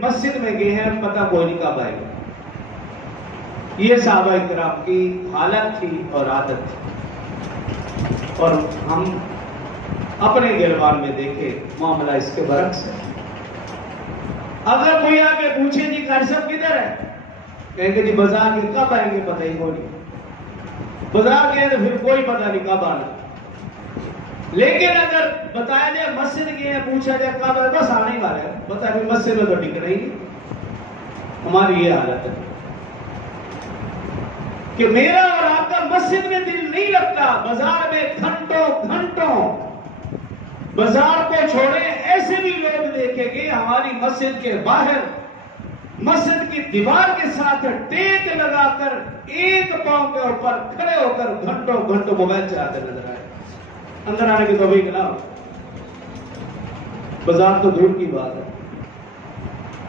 مسجد میں گئے ہیں پتہ کوئی نہیں کب آئے گا. یہ صحابہ اکرام کی حالت تھی اور عادت تھی. اور ہم اپنے گربان میں دیکھے معاملہ اس کے برعکس ہے. اگر کوئی آ کے پوچھے جی قاری صاحب کدھر ہے، کہیں گے جی بازار کے کب آئیں گے پتہ ہی کوئی نہیں. بازار گئے تو پھر کوئی پتہ نہیں کب آنا. لیکن اگر بتایا جائے مسجد گئے ہیں، پوچھا جائے کب ہے، بس آنے والے ہیں، بتا پھر مسجد میں تو ٹک رہی ہے. ہماری یہ حالت ہے کہ میرا اور آپ کا مسجد میں دل نہیں لگتا، بازار میں گھنٹوں گھنٹوں. بازار کو چھوڑے ایسے بھی لوگ دیکھیں گے ہماری مسجد کے باہر مسجد کی دیوار کے ساتھ ٹیک لگا کر ایک پاؤں کے اوپر کھڑے ہو کر گھنٹوں گھنٹوں موبائل چلاتے نظر آئے. اندر آنے کی توفیق نہ ہو. بازار تو دور کی بات ہے.